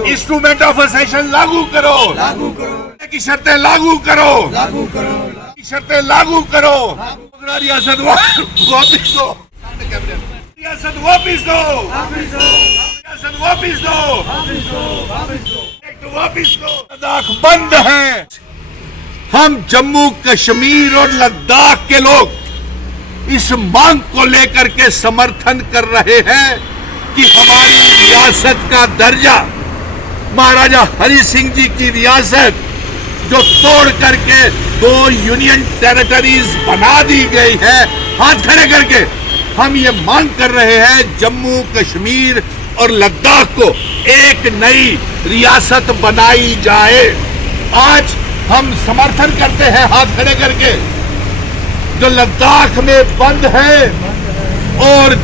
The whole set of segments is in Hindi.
इंस्ट्रूमेंट ऑफ असेशन लागू करो, की शर्तें लागू करो, की शर्तें लागू करो। रियासत वापिस दो, रियासत वापिस दो, रियासत वापिस दो, वापिस दो। लद्दाख बंद है। हम जम्मू कश्मीर और लद्दाख के लोग इस मांग को लेकर के समर्थन कर रहे हैं कि हमारी रियासत का दर्जा, महाराजा हरि सिंह जी की रियासत जो तोड़ करके 2 यूनियन टेरिटरीज बना दी गई है, हाथ खड़े करके हम ये मांग कर रहे हैं जम्मू कश्मीर और लद्दाख को एक नई रियासत बनाई जाए। आज हम समर्थन करते हैं हाथ खड़े करके जो लद्दाख में बंद है और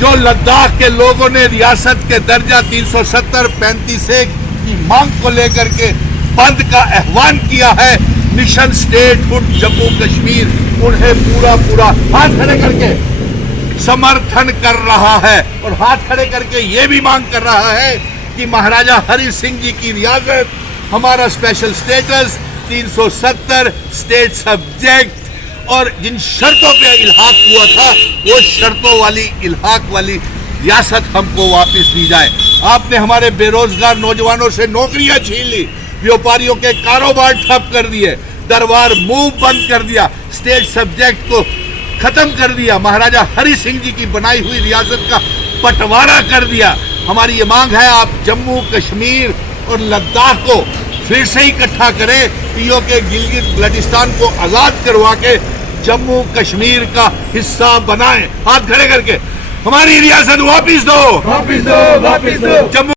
जो लद्दाख के लोगों ने रियासत के दर्जा 370-35 की मांग को लेकर के बंद का आह्वान किया है। मिशन स्टेटहुड जम्मू कश्मीर उन्हें पूरा हाथ खड़े करके समर्थन कर रहा है और हाथ खड़े करके ये भी मांग कर रहा है कि महाराजा हरि सिंह जी की रियासत, हमारा स्पेशल स्टेटस 370 स्टेट सब्जेक्ट और जिन शर्तों पे इल्हाक हुआ था वो शर्तों वाली इल्हाक वाली रियासत हमको वापस दी जाए। आपने हमारे बेरोजगार नौजवानों से नौकरियां छीन ली, व्यापारियों के कारोबार ठप कर दिए, दरबार मूव बंद कर दिया, स्टेट सब्जेक्ट को खत्म कर दिया, महाराजा हरि सिंह जी की बनाई हुई रियासत का बंटवारा कर दिया। हमारी ये मांग है आप जम्मू कश्मीर और लद्दाख को फिर से इकट्ठा करें, पीओके गिलगित बल्टिस्तान को आजाद करवा के जम्मू कश्मीर का हिस्सा बनाएं। हाथ खड़े करके हमारी रियासत वापिस दो, वापिस दो, वापिस दो। जम्मू